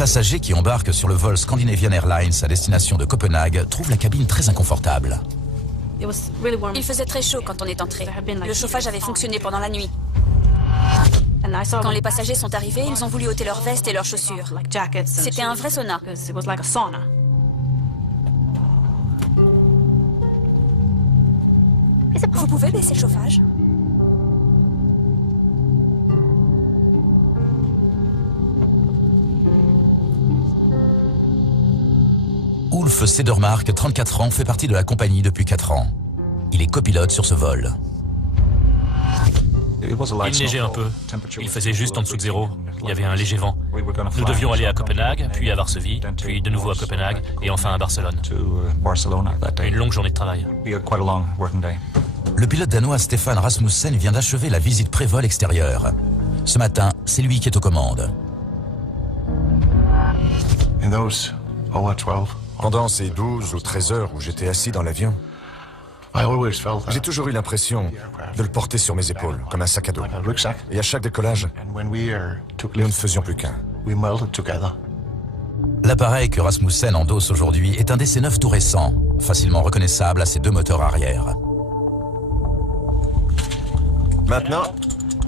passager qui embarque sur le vol Scandinavian Airlines à destination de Copenhague trouve la cabine très inconfortable. Il faisait très chaud quand on est entré. Le chauffage avait fonctionné pendant la nuit. Quand les passagers sont arrivés, ils ont voulu ôter leurs vestes et leurs chaussures. C'était un vrai sauna. Vous pouvez baisser le chauffage? Ulf Cedermark, 34 ans, fait partie de la compagnie depuis 4 ans. Il est copilote sur ce vol. Il neigeait un peu. Il faisait juste en dessous de zéro. Il y avait un léger vent. Nous devions aller à Copenhague, puis à Varsovie, puis de nouveau à Copenhague, et enfin à Barcelone. Une longue journée de travail. Le pilote danois Stefan Rasmussen vient d'achever la visite pré-vol extérieure. Ce matin, c'est lui qui est aux commandes. Pendant ces 12 ou 13 heures où j'étais assis dans l'avion, j'ai toujours eu l'impression de le porter sur mes épaules, comme un sac à dos. Et à chaque décollage, nous ne faisions plus qu'un. L'appareil que Rasmussen endosse aujourd'hui est un DC-9 tout récent, facilement reconnaissable à ses 2 moteurs arrière. Maintenant,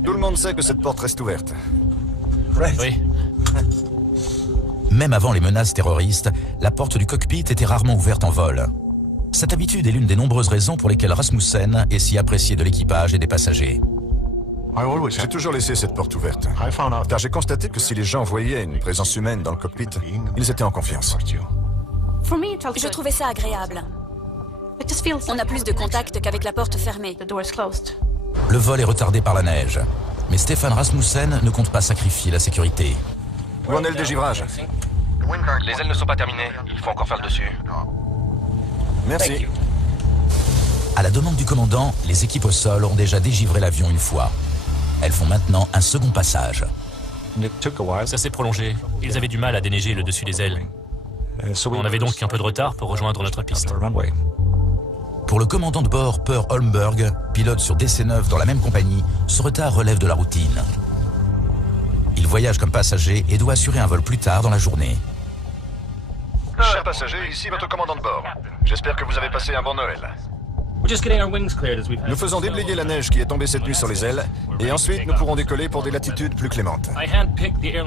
tout le monde sait que cette porte reste ouverte. Oui. Même avant les menaces terroristes, la porte du cockpit était rarement ouverte en vol. Cette habitude est l'une des nombreuses raisons pour lesquelles Rasmussen est si apprécié de l'équipage et des passagers. J'ai toujours laissé cette porte ouverte, car j'ai constaté que si les gens voyaient une présence humaine dans le cockpit, ils étaient en confiance. Je trouvais ça agréable. On a plus de contact qu'avec la porte fermée. Le vol est retardé par la neige, mais Stefan Rasmussen ne compte pas sacrifier la sécurité. Où en est le dégivrage? Les ailes ne sont pas terminées, il faut encore faire le dessus. Merci. À la demande du commandant, les équipes au sol ont déjà dégivré l'avion une fois. Elles font maintenant un second passage. Ça s'est prolongé. Ils avaient du mal à déneiger le dessus des ailes. On avait donc un peu de retard pour rejoindre notre piste. Pour le commandant de bord, Per Holmberg, pilote sur DC-9 dans la même compagnie, ce retard relève de la routine. Il voyage comme passager et doit assurer un vol plus tard dans la journée. Chers passagers, ici votre commandant de bord. J'espère que vous avez passé un bon Noël. Nous faisons déblayer la neige qui est tombée cette nuit sur les ailes, et ensuite nous pourrons décoller pour des latitudes plus clémentes.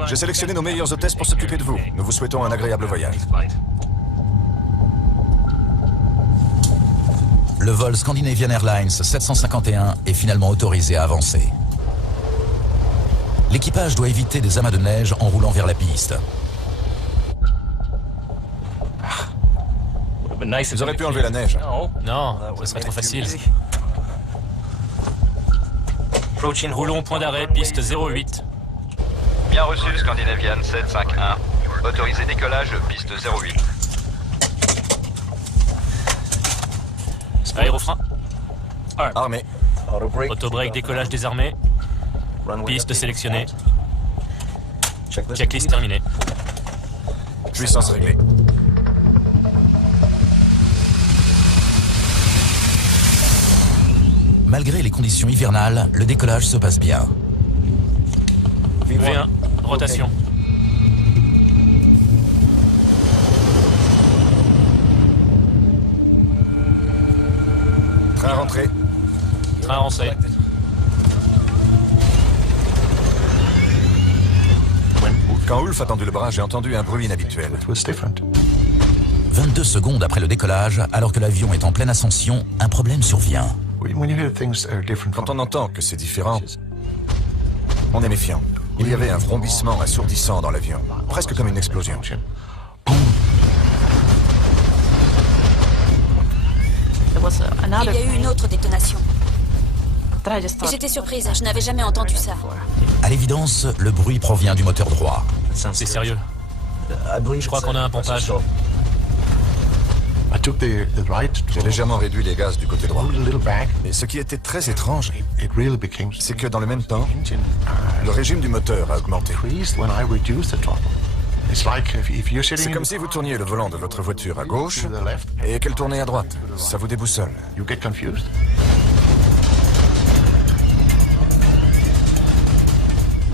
J'ai sélectionné nos meilleures hôtesses pour s'occuper de vous. Nous vous souhaitons un agréable voyage. Le vol Scandinavian Airlines 751 est finalement autorisé à avancer. L'équipage doit éviter des amas de neige en roulant vers la piste. Vous auriez pu enlever la neige. Non, ce serait trop facile. Roulons point d'arrêt, piste 08. Bien reçu, Scandinavian 751. Autorisé décollage, piste 08. Aérofrein. Armé. Autobreak, décollage désarmé. Piste sélectionnée. Checklist terminée. Puissance réglée. Malgré les conditions hivernales, le décollage se passe bien. V1, rotation. Train rentré. Train rentré. Quand Ulf a tendu le bras, j'ai entendu un bruit inhabituel. 22 secondes après le décollage, alors que l'avion est en pleine ascension, un problème survient. Quand on entend que c'est différent, on est méfiant. Il y avait un vrombissement assourdissant dans l'avion, presque comme une explosion. Il y a eu une autre détonation. J'étais surprise, je n'avais jamais entendu ça. À l'évidence, le bruit provient du moteur droit. C'est sérieux. Je crois qu'on a un pompage. J'ai légèrement réduit les gaz du côté droit. Et ce qui était très étrange, c'est que dans le même temps, le régime du moteur a augmenté. C'est comme si vous tourniez le volant de votre voiture à gauche et qu'elle tournait à droite. Ça vous déboussole.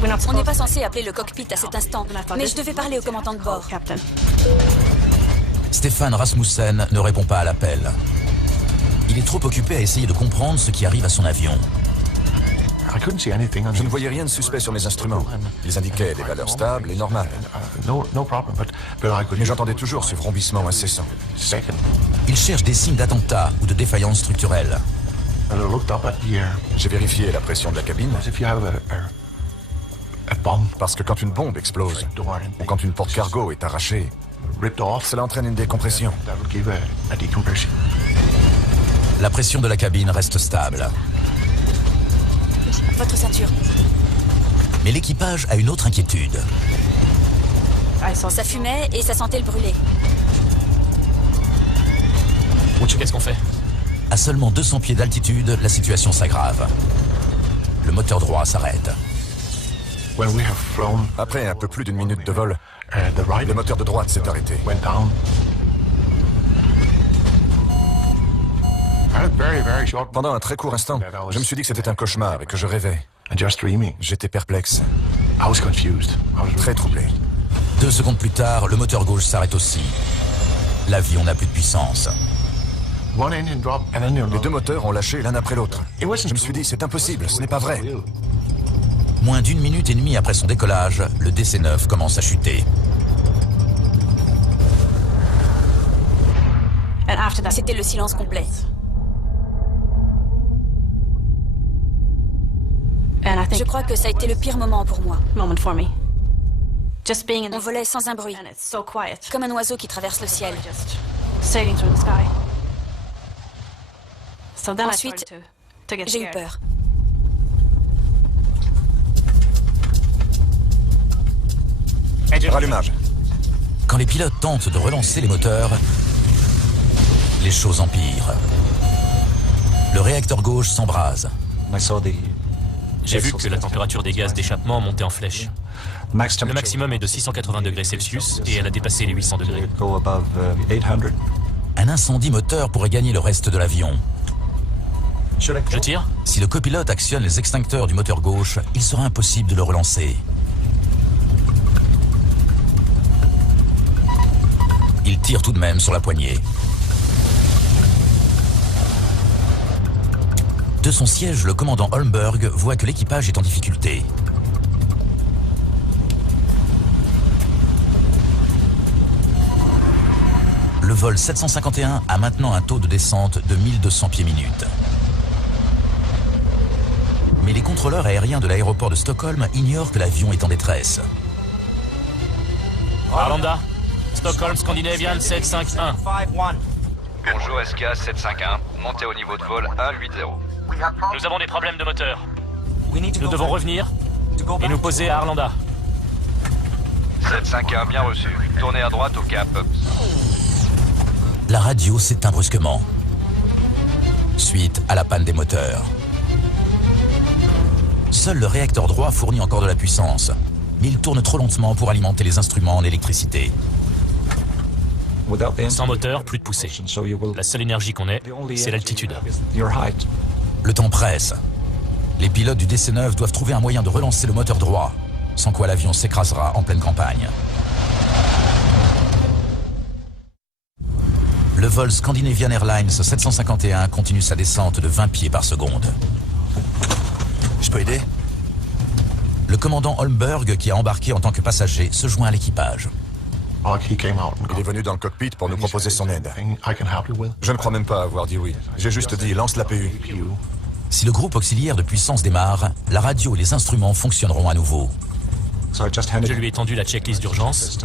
On n'est pas censé appeler le cockpit à cet instant, mais je devais parler au commandant de bord. Stefan Rasmussen ne répond pas à l'appel. Il est trop occupé à essayer de comprendre ce qui arrive à son avion. Je ne voyais rien de suspect sur mes instruments. Ils indiquaient des valeurs stables et normales. Mais j'entendais toujours ce vrombissement incessant. Il cherche des signes d'attentat ou de défaillance structurelle. J'ai vérifié la pression de la cabine. Parce que quand une bombe explose, ou quand une porte cargo est arrachée, cela entraîne une décompression. La pression de la cabine reste stable. Votre ceinture. Mais l'équipage a une autre inquiétude. Ça fumait et ça sentait le brûler. Qu'est-ce qu'on fait? À seulement 200 pieds d'altitude, la situation s'aggrave. Le moteur droit s'arrête. Après un peu plus d'une minute de vol, le moteur de droite s'est arrêté. Pendant un très court instant, je me suis dit que c'était un cauchemar et que je rêvais. J'étais perplexe. Très troublé. 2 secondes plus tard, le moteur gauche s'arrête aussi. L'avion n'a plus de puissance. Les 2 moteurs ont lâché l'un après l'autre. Je me suis dit, c'est impossible, ce n'est pas vrai. Moins d'1 minute et demie après son décollage, le DC-9 commence à chuter. C'était le silence complet. Je crois que ça a été le pire moment pour moi. On volait sans un bruit, comme un oiseau qui traverse le ciel. Ensuite, j'ai eu peur. Rallumage. Quand les pilotes tentent de relancer les moteurs, les choses empirent. Le réacteur gauche s'embrase. J'ai vu que la température des gaz d'échappement montait en flèche. Le maximum est de 680 degrés Celsius et elle a dépassé les 800 degrés. Un incendie moteur pourrait gagner le reste de l'avion. Je tire? Si le copilote actionne les extincteurs du moteur gauche, il sera impossible de le relancer. Il tire tout de même sur la poignée. De son siège, le commandant Holmberg voit que l'équipage est en difficulté. Le vol 751 a maintenant un taux de descente de 1200 pieds minutes. Mais les contrôleurs aériens de l'aéroport de Stockholm ignorent que l'avion est en détresse. Arlanda, Stockholm Scandinavian 751. Bonjour SK 751, montez au niveau de vol 180. Nous avons des problèmes de moteur. Nous devons revenir et nous poser à Arlanda. 751 bien reçu. Tournez à droite au cap. La radio s'éteint brusquement, suite à la panne des moteurs. Seul le réacteur droit fournit encore de la puissance, mais il tourne trop lentement pour alimenter les instruments en électricité. Sans moteur, plus de poussée. La seule énergie qu'on ait, c'est l'altitude. Le temps presse. Les pilotes du DC-9 doivent trouver un moyen de relancer le moteur droit, sans quoi l'avion s'écrasera en pleine campagne. Le vol Scandinavian Airlines 751 continue sa descente de 20 pieds par seconde. Je peux aider? Le commandant Holmberg, qui a embarqué en tant que passager, se joint à l'équipage. Il est venu dans le cockpit pour nous proposer son aide. Je ne crois même pas avoir dit oui. J'ai juste dit lance l'APU. Si le groupe auxiliaire de puissance démarre, la radio et les instruments fonctionneront à nouveau. Je lui ai tendu la checklist d'urgence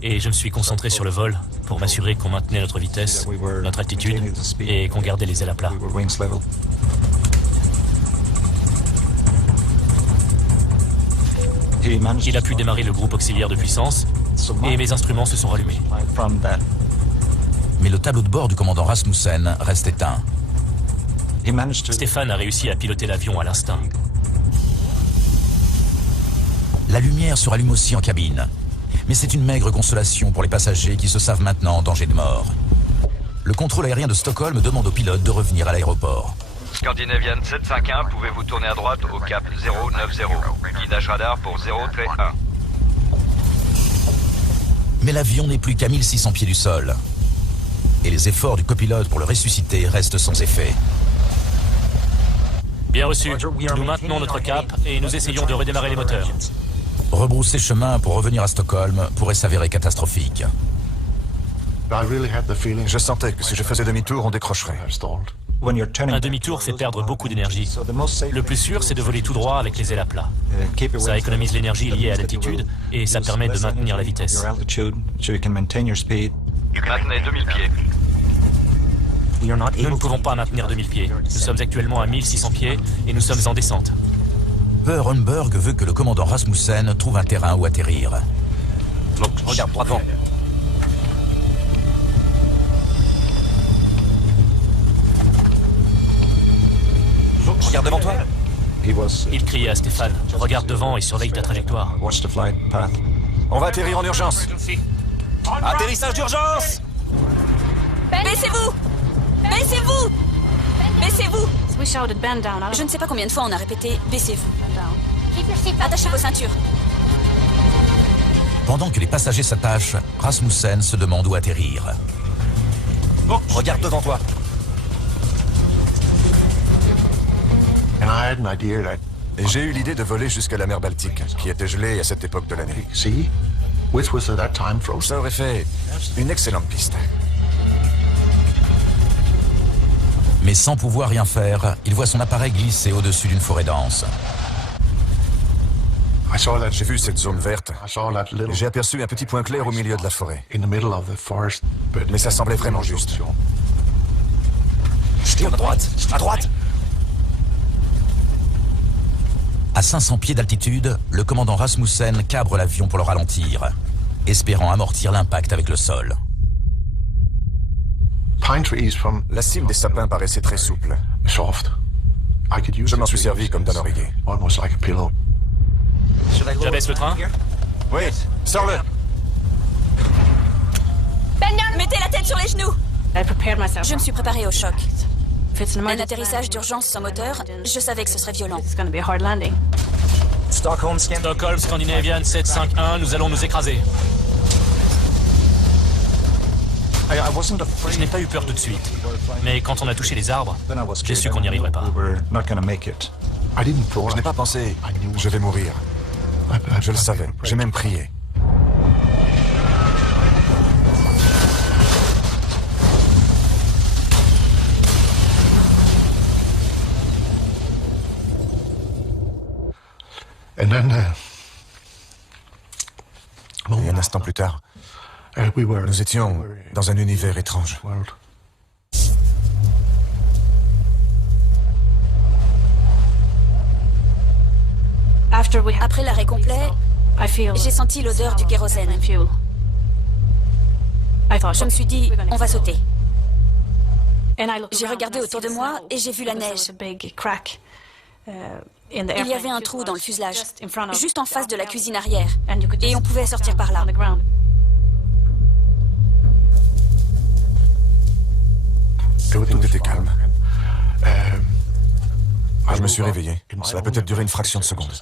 et je me suis concentré sur le vol pour m'assurer qu'on maintenait notre vitesse, notre altitude et qu'on gardait les ailes à plat. Il a pu démarrer le groupe auxiliaire de puissance et mes instruments se sont rallumés. Mais le tableau de bord du commandant Rasmussen reste éteint. Stefan a réussi à piloter l'avion à l'instinct. La lumière se rallume aussi en cabine. Mais c'est une maigre consolation pour les passagers qui se savent maintenant en danger de mort. Le contrôle aérien de Stockholm demande aux pilotes de revenir à l'aéroport. Scandinavian 751, pouvez-vous tourner à droite au cap 090. Guidage radar pour 0-1. Mais l'avion n'est plus qu'à 1600 pieds du sol. Et les efforts du copilote pour le ressusciter restent sans effet. Bien reçu. Nous maintenons notre cap et nous essayons de redémarrer les moteurs. Rebrousser chemin pour revenir à Stockholm pourrait s'avérer catastrophique. Je sentais que si je faisais demi-tour, on décrocherait. Un demi-tour fait perdre beaucoup d'énergie. Le plus sûr, c'est de voler tout droit avec les ailes à plat. Ça économise l'énergie liée à l'altitude et ça permet de maintenir la vitesse. Maintenez 2000 pieds. Nous ne pouvons pas maintenir 2000 pieds. Nous sommes actuellement à 1600 pieds et nous sommes en descente. Per Holmberg veut que le commandant Rasmussen trouve un terrain où atterrir. Regarde droit devant. Regarde devant toi. Il criait à Stéphane, regarde devant et surveille ta trajectoire. On va atterrir en urgence. Atterrissage d'urgence. Baissez-vous! Baissez-vous! Baissez-vous! Je ne sais pas combien de fois on a répété « Baissez-vous ». Attachez vos ceintures. Pendant que les passagers s'attachent, Rasmussen se demande où atterrir. Regarde devant toi. Et j'ai eu l'idée de voler jusqu'à la mer Baltique, qui était gelée à cette époque de l'année. Ça aurait fait une excellente piste. Mais sans pouvoir rien faire, il voit son appareil glisser au-dessus d'une forêt dense. J'ai vu cette zone verte et j'ai aperçu un petit point clair au milieu de la forêt. Mais ça semblait vraiment juste. Tourne à droite. À droite. À 500 pieds d'altitude, le commandant Rasmussen cabre l'avion pour le ralentir, espérant amortir l'impact avec le sol. La cime des sapins paraissait très souple. Je m'en suis servi comme d'un oreiller. J'abaisse le train. Oui, sors-le. Mettez la tête sur les genoux. Je me suis préparée au choc. Un atterrissage d'urgence sans moteur, je savais que ce serait violent. Stockholm Scandinavian 751, nous allons nous écraser. Je n'ai pas eu peur tout de suite, mais quand on a touché les arbres, j'ai su qu'on n'y arriverait pas. Je n'ai pas pensé, je vais mourir. Je le savais, j'ai même prié. Et un instant plus tard, nous étions dans un univers étrange. Après l'arrêt complet, j'ai senti l'odeur du kérosène. Je me suis dit, on va sauter. J'ai regardé autour de moi et j'ai vu la neige. Il y avait un trou dans le fuselage, juste en face de la cuisine arrière, et on pouvait sortir par là. Tout était calme. Je me suis réveillé. Ça a peut-être duré une fraction de seconde.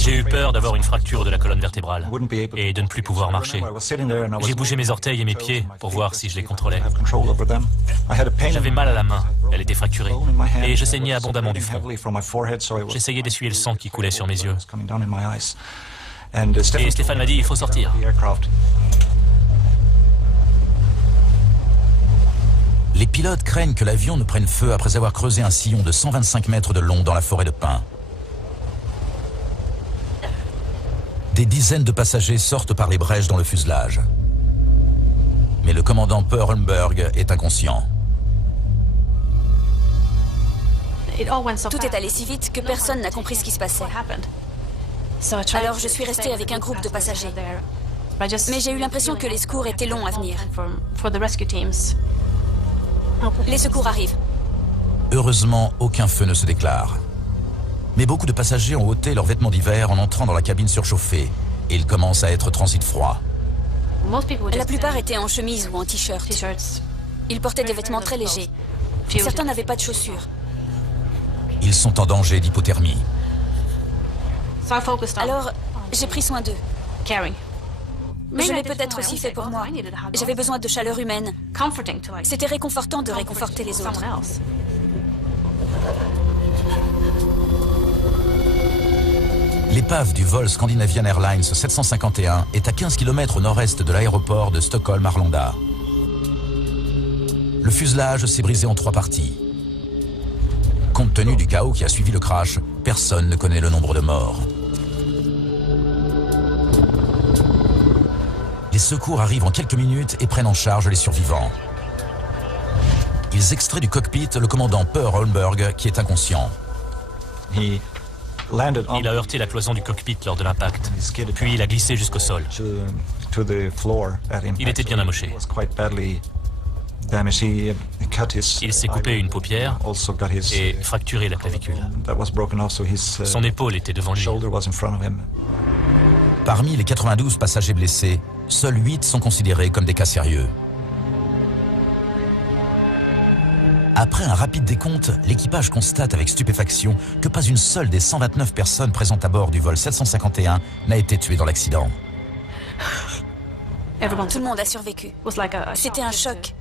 J'ai eu peur d'avoir une fracture de la colonne vertébrale et de ne plus pouvoir marcher. J'ai bougé mes orteils et mes pieds pour voir si je les contrôlais. J'avais mal à la main, elle était fracturée, et je saignais abondamment du front. J'essayais d'essuyer le sang qui coulait sur mes yeux. Et Stéphane m'a dit, il faut sortir. Les pilotes craignent que l'avion ne prenne feu après avoir creusé un sillon de 125 mètres de long dans la forêt de pins. Des dizaines de passagers sortent par les brèches dans le fuselage. Mais le commandant Per Holmberg est inconscient. Tout est allé si vite que personne n'a compris ce qui se passait. Alors je suis restée avec un groupe de passagers. Mais j'ai eu l'impression que les secours étaient longs à venir. Les secours arrivent. Heureusement, aucun feu ne se déclare. Mais beaucoup de passagers ont ôté leurs vêtements d'hiver en entrant dans la cabine surchauffée et il commence à être transit froid. La plupart étaient en chemise ou en t-shirt. Ils portaient des vêtements très légers. Certains n'avaient pas de chaussures. Ils sont en danger d'hypothermie. Alors, j'ai pris soin d'eux. Je l'ai peut-être aussi fait pour moi. J'avais besoin de chaleur humaine. C'était réconfortant de réconforter les autres. L'épave du vol Scandinavian Airlines 751 est à 15 km au nord-est de l'aéroport de Stockholm-Arlanda. Le fuselage s'est brisé en 3 parties. Compte tenu du chaos qui a suivi le crash, personne ne connaît le nombre de morts. Les secours arrivent en quelques minutes et prennent en charge les survivants. Ils extraient du cockpit le commandant Per Holmberg qui est inconscient. Il a heurté la cloison du cockpit lors de l'impact, puis il a glissé jusqu'au sol. Il était bien amoché. Il s'est coupé une paupière et fracturé la clavicule. Son épaule était devant lui. Parmi les 92 passagers blessés, seuls 8 sont considérés comme des cas sérieux. Après un rapide décompte, l'équipage constate avec stupéfaction que pas une seule des 129 personnes présentes à bord du vol 751 n'a été tuée dans l'accident. Tout le monde a survécu. C'était un choc.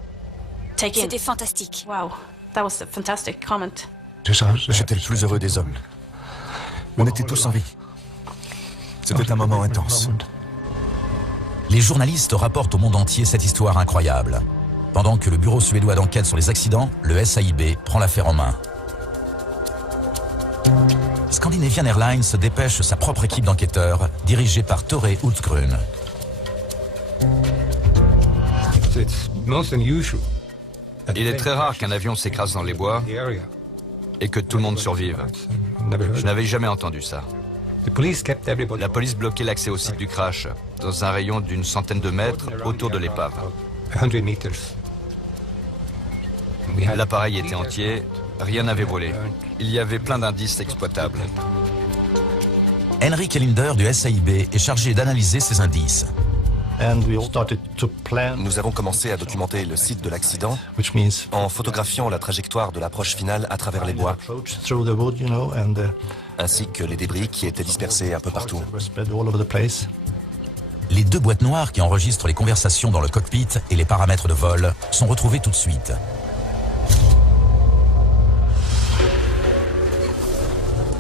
C'était fantastique. J'étais le plus heureux des hommes. On était tous en vie. C'était un moment intense. Les journalistes rapportent au monde entier cette histoire incroyable. Pendant que le bureau suédois d'enquête sur les accidents, le SAIB, prend l'affaire en main. Scandinavian Airlines dépêche sa propre équipe d'enquêteurs, dirigée par Tore Hultgrün. Il est très rare qu'un avion s'écrase dans les bois et que tout le monde survive. Je n'avais jamais entendu ça. La police bloquait l'accès au site du crash, dans un rayon d'une centaine de mètres autour de l'épave. L'appareil était entier, rien n'avait volé. Il y avait plein d'indices exploitables. Henrik Elinder du SAIB est chargé d'analyser ces indices. Nous avons commencé à documenter le site de l'accident en photographiant la trajectoire de l'approche finale à travers les bois, ainsi que les débris qui étaient dispersés un peu partout. Les 2 boîtes noires qui enregistrent les conversations dans le cockpit et les paramètres de vol sont retrouvées tout de suite.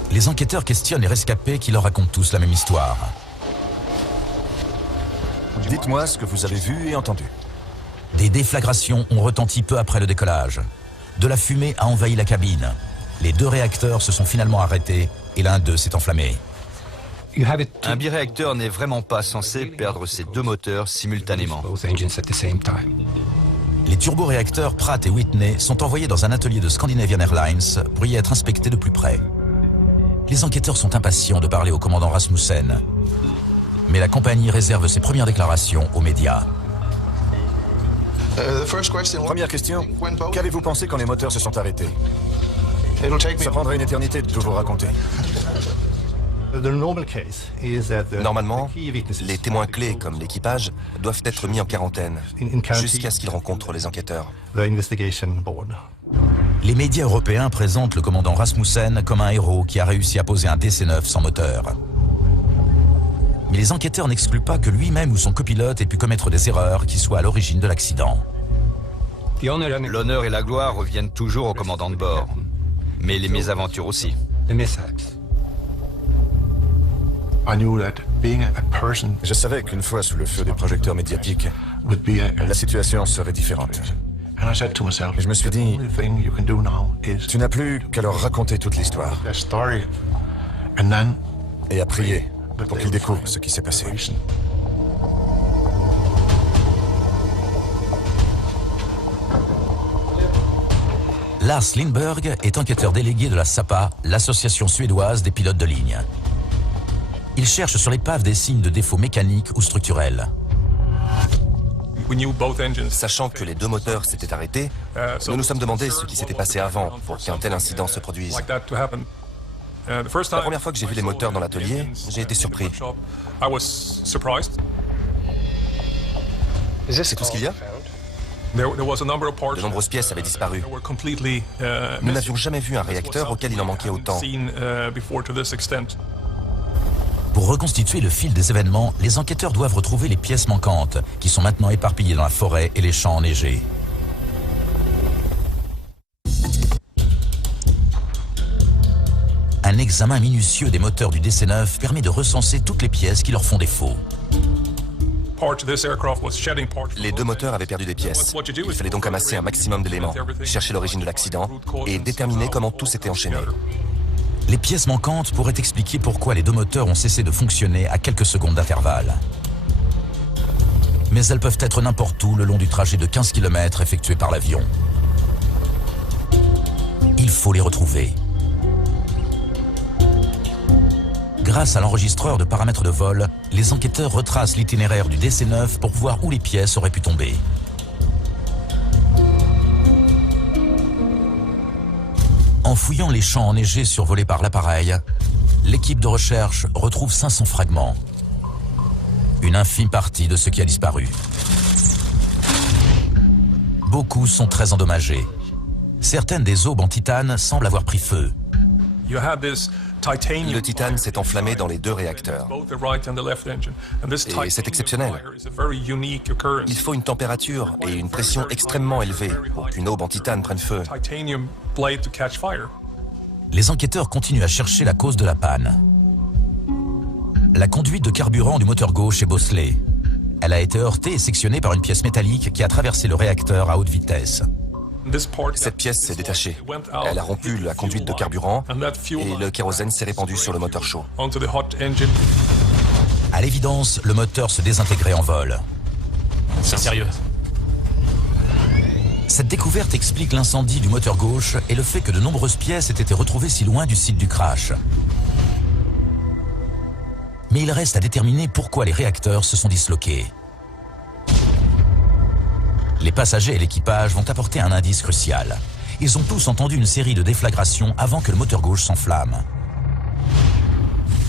Les enquêteurs questionnent les rescapés qui leur racontent tous la même histoire. Dites-moi ce que vous avez vu et entendu. Des déflagrations ont retenti peu après le décollage. De la fumée a envahi la cabine. Les 2 réacteurs se sont finalement arrêtés et l'un d'eux s'est enflammé. Un biréacteur n'est vraiment pas censé perdre ses 2 moteurs simultanément. Les turboréacteurs Pratt et Whitney sont envoyés dans un atelier de Scandinavian Airlines pour y être inspectés de plus près. Les enquêteurs sont impatients de parler au commandant Rasmussen. Mais la compagnie réserve ses premières déclarations aux médias. Première question, qu'avez-vous pensé quand les moteurs se sont arrêtés? Ça prendrait une éternité de tout vous raconter. Normalement, les témoins clés, comme l'équipage, doivent être mis en quarantaine, jusqu'à ce qu'ils rencontrent les enquêteurs. Les médias européens présentent le commandant Rasmussen comme un héros qui a réussi à poser un DC-9 sans moteur. Mais les enquêteurs n'excluent pas que lui-même ou son copilote ait pu commettre des erreurs qui soient à l'origine de l'accident. L'honneur et la gloire reviennent toujours au commandant de bord, mais les mésaventures aussi. Je savais qu'une fois sous le feu des projecteurs médiatiques, la situation serait différente. Et je me suis dit, tu n'as plus qu'à leur raconter toute l'histoire et à prier pour qu'ils découvrent ce qui s'est passé. Lars Lindberg est enquêteur délégué de la SAPA, l'association suédoise des pilotes de ligne. Il cherche sur l'épave des signes de défauts mécaniques ou structurels. Sachant que les 2 moteurs s'étaient arrêtés, nous nous sommes demandé ce qui s'était passé avant pour qu'un tel incident se produise. La première fois que j'ai vu les moteurs dans l'atelier, j'ai été surpris. C'est tout ce qu'il y a? De nombreuses pièces avaient disparu. Nous n'avions jamais vu un réacteur auquel il en manquait autant. Pour reconstituer le fil des événements, les enquêteurs doivent retrouver les pièces manquantes, qui sont maintenant éparpillées dans la forêt et les champs enneigés. Un examen minutieux des moteurs du DC-9 permet de recenser toutes les pièces qui leur font défaut. Les deux moteurs avaient perdu des pièces. Il fallait donc amasser un maximum d'éléments, chercher l'origine de l'accident et déterminer comment tout s'était enchaîné. Les pièces manquantes pourraient expliquer pourquoi les deux moteurs ont cessé de fonctionner à quelques secondes d'intervalle. Mais elles peuvent être n'importe où le long du trajet de 15 km effectué par l'avion. Il faut les retrouver. Grâce à l'enregistreur de paramètres de vol, les enquêteurs retracent l'itinéraire du DC-9 pour voir où les pièces auraient pu tomber. En fouillant les champs enneigés survolés par l'appareil, l'équipe de recherche retrouve 500 fragments. Une infime partie de ce qui a disparu. Beaucoup sont très endommagés. Certaines des aubes en titane semblent avoir pris feu. Le titane s'est enflammé dans les deux réacteurs. Et c'est exceptionnel. Il faut une température et une pression extrêmement élevées pour qu'une aube en titane prenne feu. Les enquêteurs continuent à chercher la cause de la panne. La conduite de carburant du moteur gauche est bosselée. Elle a été heurtée et sectionnée par une pièce métallique qui a traversé le réacteur à haute vitesse. Cette pièce s'est détachée. Elle a rompu la conduite de carburant et le kérosène s'est répandu sur le moteur chaud. À l'évidence, le moteur se désintégrait en vol. C'est sérieux. Cette découverte explique l'incendie du moteur gauche et le fait que de nombreuses pièces aient été retrouvées si loin du site du crash. Mais il reste à déterminer pourquoi les réacteurs se sont disloqués. Les passagers et l'équipage vont apporter un indice crucial. Ils ont tous entendu une série de déflagrations avant que le moteur gauche s'enflamme.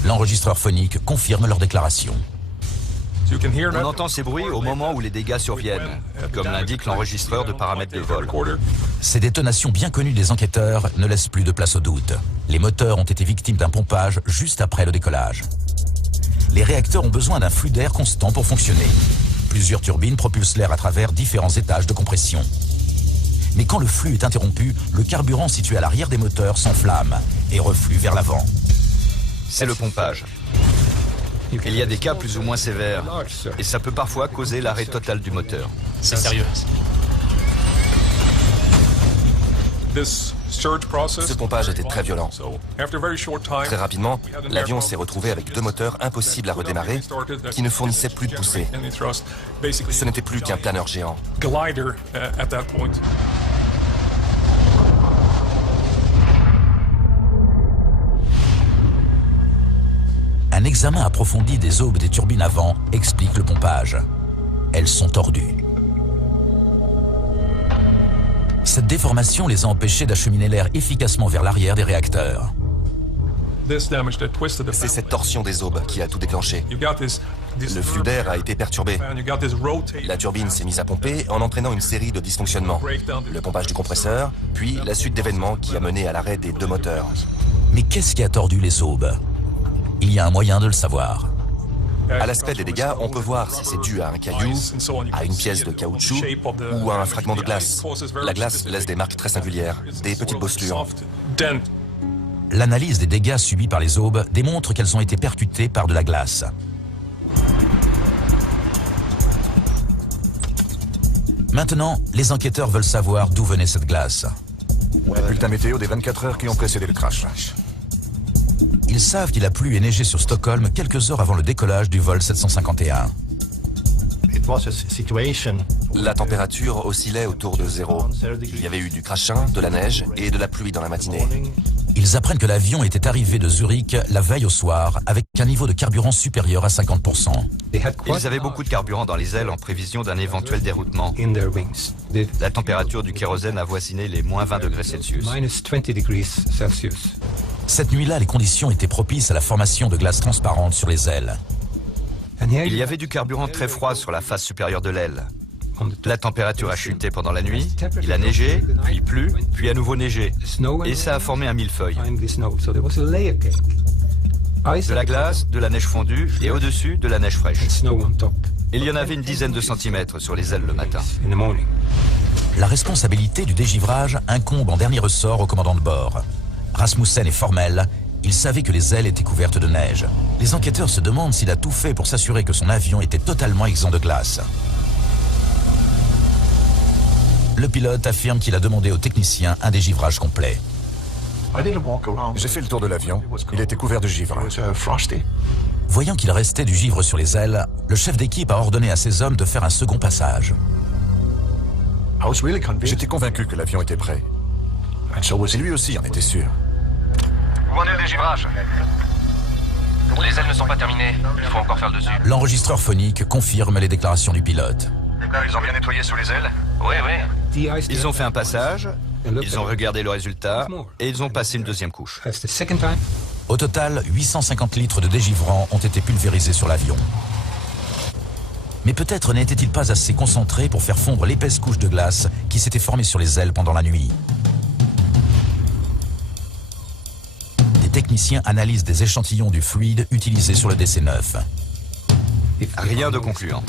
L'enregistreur phonique confirme leur déclaration. On entend ces bruits au moment où les dégâts surviennent, comme l'indique l'enregistreur de paramètres de vol. Ces détonations bien connues des enquêteurs ne laissent plus de place au doute. Les moteurs ont été victimes d'un pompage juste après le décollage. Les réacteurs ont besoin d'un flux d'air constant pour fonctionner. Plusieurs turbines propulsent l'air à travers différents étages de compression. Mais quand le flux est interrompu, le carburant situé à l'arrière des moteurs s'enflamme et reflue vers l'avant. C'est le pompage. Il y a des cas plus ou moins sévères, et ça peut parfois causer l'arrêt total du moteur. C'est sérieux. Ce pompage était très violent. Très rapidement, l'avion s'est retrouvé avec deux moteurs impossibles à redémarrer qui ne fournissaient plus de poussée. Ce n'était plus qu'un planeur géant. Un examen approfondi des aubes des turbines avant explique le pompage. Elles sont tordues. Cette déformation les a empêchés d'acheminer l'air efficacement vers l'arrière des réacteurs. C'est cette torsion des aubes qui a tout déclenché. Le flux d'air a été perturbé. La turbine s'est mise à pomper en entraînant une série de dysfonctionnements. Le pompage du compresseur, puis la suite d'événements qui a mené à l'arrêt des deux moteurs. Mais qu'est-ce qui a tordu les aubes? Il y a un moyen de le savoir. À l'aspect des dégâts, on peut voir si c'est dû à un caillou, à une pièce de caoutchouc ou à un fragment de glace. La glace laisse des marques très singulières, des petites bosselures. L'analyse des dégâts subis par les aubes démontre qu'elles ont été percutées par de la glace. Maintenant, les enquêteurs veulent savoir d'où venait cette glace. Bulletin météo des 24 heures qui ont précédé le crash. Ils savent qu'il a plu et neigé sur Stockholm quelques heures avant le décollage du vol 751. La température oscillait autour de 0. Il y avait eu du crachin, de la neige et de la pluie dans la matinée. Ils apprennent que l'avion était arrivé de Zurich la veille au soir avec un niveau de carburant supérieur à 50%. Ils avaient beaucoup de carburant dans les ailes en prévision d'un éventuel déroutement. La température du kérosène avoisinait les moins 20 degrés Celsius. Cette nuit-là, les conditions étaient propices à la formation de glace transparente sur les ailes. Il y avait du carburant très froid sur la face supérieure de l'aile. La température a chuté pendant la nuit, il a neigé, puis plu, puis à nouveau neigé. Et ça a formé un millefeuille. De la glace, de la neige fondue et au-dessus de la neige fraîche. Il y en avait une dizaine de centimètres sur les ailes le matin. La responsabilité du dégivrage incombe en dernier ressort au commandant de bord. Rasmussen est formel, il savait que les ailes étaient couvertes de neige. Les enquêteurs se demandent s'il a tout fait pour s'assurer que son avion était totalement exempt de glace. Le pilote affirme qu'il a demandé aux techniciens un dégivrage complet. J'ai fait le tour de l'avion, il était couvert de givre. Voyant qu'il restait du givre sur les ailes, le chef d'équipe a ordonné à ses hommes de faire un second passage. J'étais convaincu que l'avion était prêt. Et lui aussi en était sûr. Où en est le dégivrage? Les ailes ne sont pas terminées, il faut encore faire le dessus. L'enregistreur phonique confirme les déclarations du pilote. Ils ont bien nettoyé sous les ailes? Oui, oui. Ils ont fait un passage, ils ont regardé le résultat et ils ont passé une deuxième couche. Au total, 850 litres de dégivrant ont été pulvérisés sur l'avion. Mais peut-être n'était-il pas assez concentré pour faire fondre l'épaisse couche de glace qui s'était formée sur les ailes pendant la nuit. Des techniciens analysent des échantillons du fluide utilisé sur le DC-9. Rien de concluant.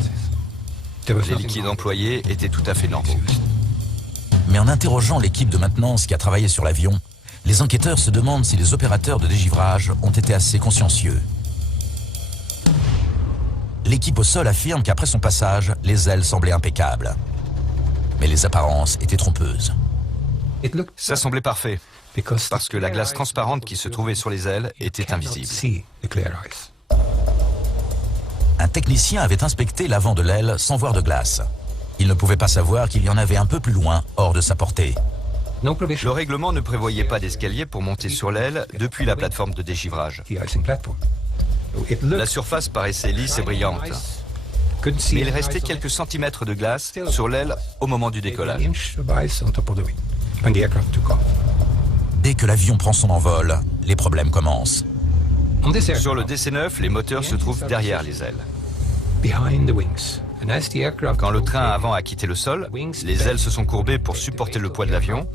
Les liquides employés étaient tout à fait normaux. Mais en interrogeant l'équipe de maintenance qui a travaillé sur l'avion, les enquêteurs se demandent si les opérateurs de dégivrage ont été assez consciencieux. L'équipe au sol affirme qu'après son passage, les ailes semblaient impeccables. Mais les apparences étaient trompeuses. Ça semblait parfait, parce que la glace transparente qui se trouvait sur les ailes était invisible. Un technicien avait inspecté l'avant de l'aile sans voir de glace. Il ne pouvait pas savoir qu'il y en avait un peu plus loin, hors de sa portée. Le règlement ne prévoyait pas d'escalier pour monter sur l'aile depuis la plateforme de dégivrage. La surface paraissait lisse et brillante, mais il restait quelques centimètres de glace sur l'aile au moment du décollage. Dès que l'avion prend son envol, les problèmes commencent. Sur le DC-9, les moteurs se trouvent derrière les ailes. Quand le train avant a quitté le sol, les ailes se sont courbées pour supporter le poids de l'avion.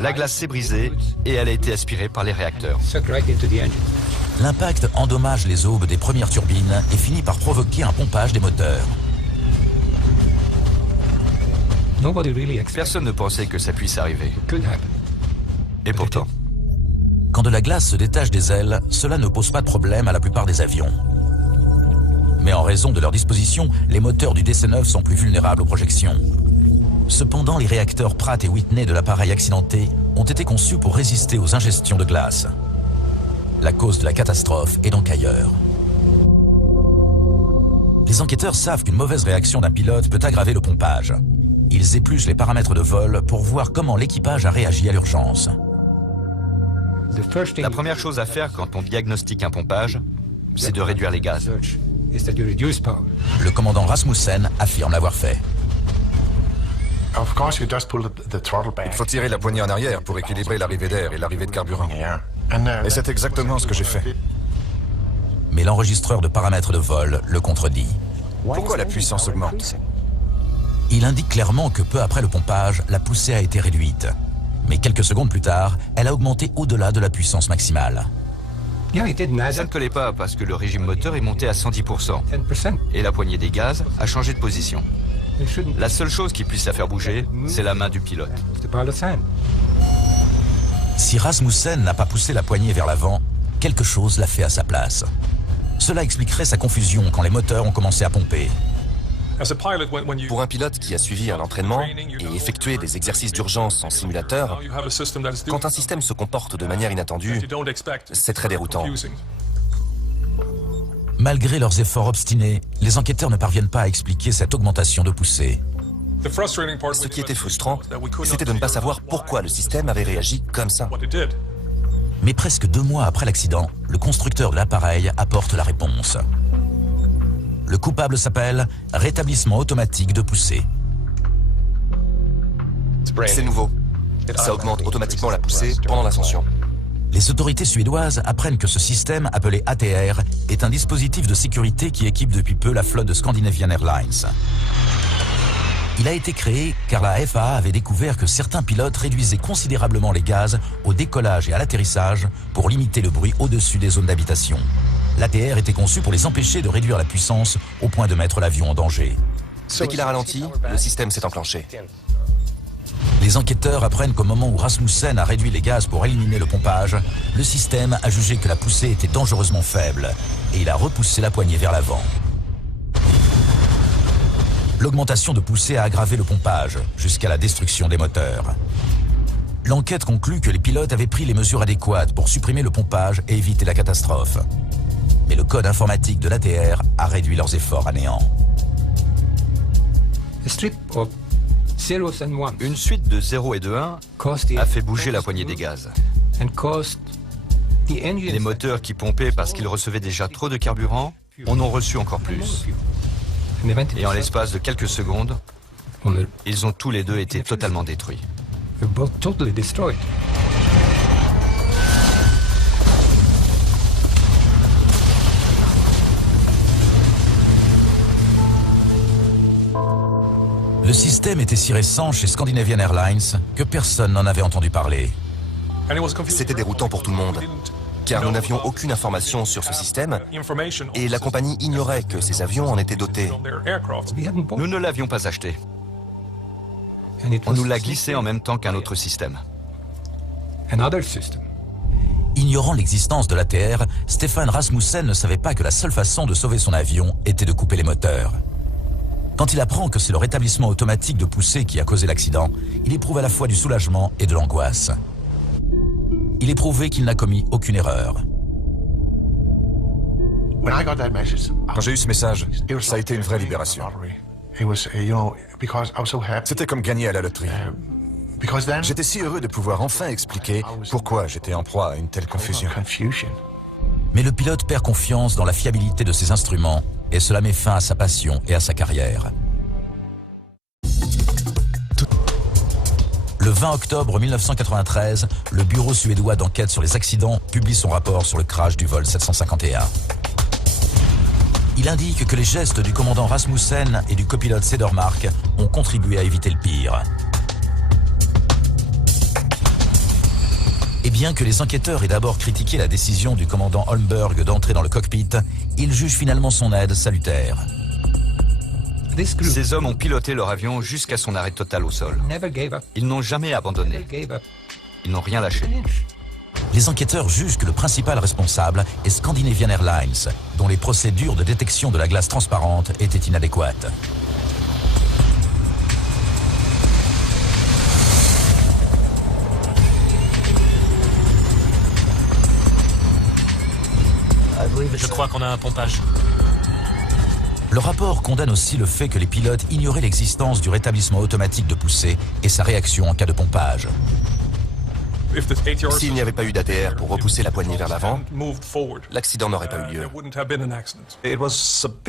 La glace s'est brisée et elle a été aspirée par les réacteurs. L'impact endommage les aubes des premières turbines et finit par provoquer un pompage des moteurs. Personne ne pensait que ça puisse arriver. Et pourtant. Quand de la glace se détache des ailes, cela ne pose pas de problème à la plupart des avions. Mais en raison de leur disposition, les moteurs du DC-9 sont plus vulnérables aux projections. Cependant, les réacteurs Pratt et Whitney de l'appareil accidenté ont été conçus pour résister aux ingestions de glace. La cause de la catastrophe est donc ailleurs. Les enquêteurs savent qu'une mauvaise réaction d'un pilote peut aggraver le pompage. Ils épluchent les paramètres de vol pour voir comment l'équipage a réagi à l'urgence. La première chose à faire quand on diagnostique un pompage, c'est de réduire les gaz. Le commandant Rasmussen affirme l'avoir fait. Il faut tirer la poignée en arrière pour équilibrer l'arrivée d'air et l'arrivée de carburant. Et c'est exactement ce que j'ai fait. Mais l'enregistreur de paramètres de vol le contredit. Pourquoi la puissance augmente? Il indique clairement que peu après le pompage, la poussée a été réduite. Mais quelques secondes plus tard, elle a augmenté au-delà de la puissance maximale. Ça ne collait pas parce que le régime moteur est monté à 110%. Et la poignée des gaz a changé de position. La seule chose qui puisse la faire bouger, c'est la main du pilote. Si Rasmussen n'a pas poussé la poignée vers l'avant, quelque chose l'a fait à sa place. Cela expliquerait sa confusion quand les moteurs ont commencé à pomper. Pour un pilote qui a suivi un entraînement et effectué des exercices d'urgence en simulateur, quand un système se comporte de manière inattendue, c'est très déroutant. Malgré leurs efforts obstinés, les enquêteurs ne parviennent pas à expliquer cette augmentation de poussée. Ce qui était frustrant, c'était de ne pas savoir pourquoi le système avait réagi comme ça. Mais presque 2 mois après l'accident, le constructeur de l'appareil apporte la réponse. Le coupable s'appelle rétablissement automatique de poussée. C'est nouveau. Ça augmente automatiquement la poussée pendant l'ascension. Les autorités suédoises apprennent que ce système, appelé ATR, est un dispositif de sécurité qui équipe depuis peu la flotte de Scandinavian Airlines. Il a été créé car la FAA avait découvert que certains pilotes réduisaient considérablement les gaz au décollage et à l'atterrissage pour limiter le bruit au-dessus des zones d'habitation. L'ATR était conçu pour les empêcher de réduire la puissance au point de mettre l'avion en danger. Dès qu'il a ralenti, le système s'est enclenché. Les enquêteurs apprennent qu'au moment où Rasmussen a réduit les gaz pour éliminer le pompage, le système a jugé que la poussée était dangereusement faible et il a repoussé la poignée vers l'avant. L'augmentation de poussée a aggravé le pompage jusqu'à la destruction des moteurs. L'enquête conclut que les pilotes avaient pris les mesures adéquates pour supprimer le pompage et éviter la catastrophe. Mais le code informatique de l'ATR a réduit leurs efforts à néant. Une suite de 0 et de 1 a fait bouger la poignée des gaz. Les moteurs qui pompaient parce qu'ils recevaient déjà trop de carburant en ont reçu encore plus. Et en l'espace de quelques secondes, ils ont tous les deux été totalement détruits. Le système était si récent chez Scandinavian Airlines que personne n'en avait entendu parler. C'était déroutant pour tout le monde, car nous n'avions aucune information sur ce système et la compagnie ignorait que ces avions en étaient dotés. Nous ne l'avions pas acheté. On nous l'a glissé en même temps qu'un autre système. Ignorant l'existence de l'ATR, Stefan Rasmussen ne savait pas que la seule façon de sauver son avion était de couper les moteurs. Quand il apprend que c'est le rétablissement automatique de poussée qui a causé l'accident, il éprouve à la fois du soulagement et de l'angoisse. Il est prouvé qu'il n'a commis aucune erreur. Quand j'ai eu ce message, ça a été une vraie libération. C'était comme gagner à la loterie. J'étais si heureux de pouvoir enfin expliquer pourquoi j'étais en proie à une telle confusion. Mais le pilote perd confiance dans la fiabilité de ses instruments et cela met fin à sa passion et à sa carrière. Le 20 octobre 1993, le bureau suédois d'enquête sur les accidents publie son rapport sur le crash du vol 751. Il indique que les gestes du commandant Rasmussen et du copilote Cedermark ont contribué à éviter le pire. Et bien que les enquêteurs aient d'abord critiqué la décision du commandant Holmberg d'entrer dans le cockpit, ils jugent finalement son aide salutaire. Ces hommes ont piloté leur avion jusqu'à son arrêt total au sol. Ils n'ont jamais abandonné. Ils n'ont rien lâché. Les enquêteurs jugent que le principal responsable est Scandinavian Airlines, dont les procédures de détection de la glace transparente étaient inadéquates. Je crois qu'on a un pompage. Le rapport condamne aussi le fait que les pilotes ignoraient l'existence du rétablissement automatique de poussée et sa réaction en cas de pompage. S'il n'y avait pas eu d'ATR pour repousser la poignée vers l'avant, l'accident n'aurait pas eu lieu.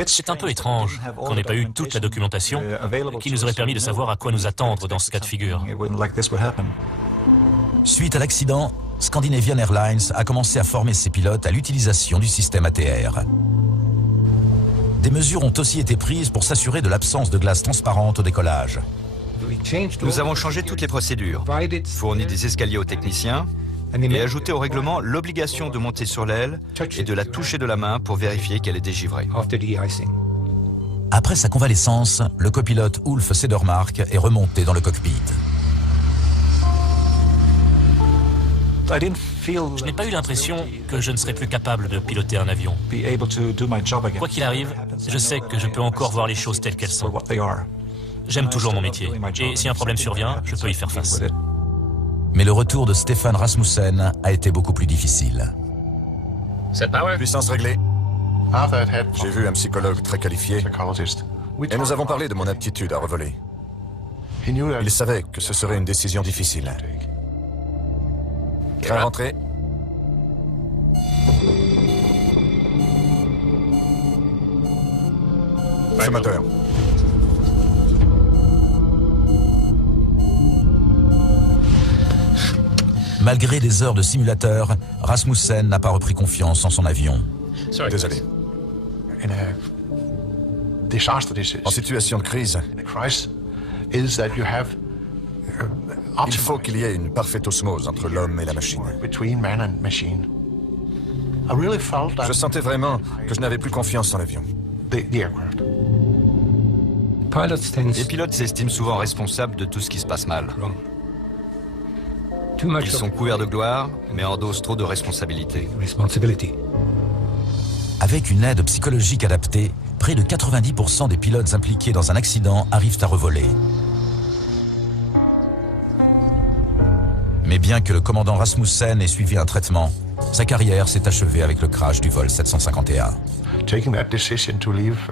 C'est un peu étrange qu'on n'ait pas eu toute la documentation qui nous aurait permis de savoir à quoi nous attendre dans ce cas de figure. Suite à l'accident, Scandinavian Airlines a commencé à former ses pilotes à l'utilisation du système ATR. Des mesures ont aussi été prises pour s'assurer de l'absence de glace transparente au décollage. Nous avons changé toutes les procédures, fourni des escaliers aux techniciens et ajouté au règlement l'obligation de monter sur l'aile et de la toucher de la main pour vérifier qu'elle est dégivrée. Après sa convalescence, le copilote Ulf Cedermark est remonté dans le cockpit. Je n'ai pas eu l'impression que je ne serais plus capable de piloter un avion. Quoi qu'il arrive, je sais que je peux encore voir les choses telles qu'elles sont. J'aime toujours mon métier, et si un problème survient, je peux y faire face. Mais le retour de Stefan Rasmussen a été beaucoup plus difficile. Puissance réglée. J'ai vu un psychologue très qualifié, et nous avons parlé de mon aptitude à revoler. Il savait que ce serait une décision difficile. Train rentré. Feu moteur. Malgré des heures de simulateur, Rasmussen n'a pas repris confiance en son avion. Désolé. En situation de crise, Il faut qu'il y ait une parfaite osmose entre l'homme et la machine. Je sentais vraiment que je n'avais plus confiance en l'avion. Les pilotes s'estiment souvent responsables de tout ce qui se passe mal. Ils sont couverts de gloire, mais endossent trop de responsabilités. Avec une aide psychologique adaptée, près de 90% des pilotes impliqués dans un accident arrivent à revoler. Mais bien que le commandant Rasmussen ait suivi un traitement, sa carrière s'est achevée avec le crash du vol 751.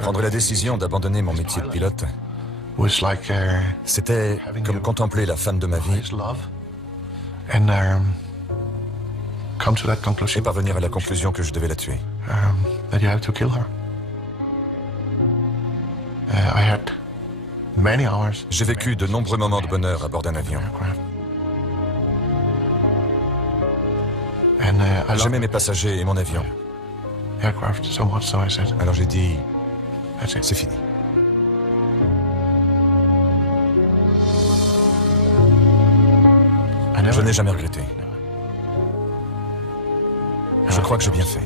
Prendre la décision d'abandonner mon métier de pilote, c'était comme contempler la femme de ma vie et parvenir à la conclusion que je devais la tuer. J'ai vécu de nombreux moments de bonheur à bord d'un avion. J'aimais mes passagers et mon avion. Alors j'ai dit, c'est fini. Je n'ai jamais regretté. Je crois que j'ai bien fait.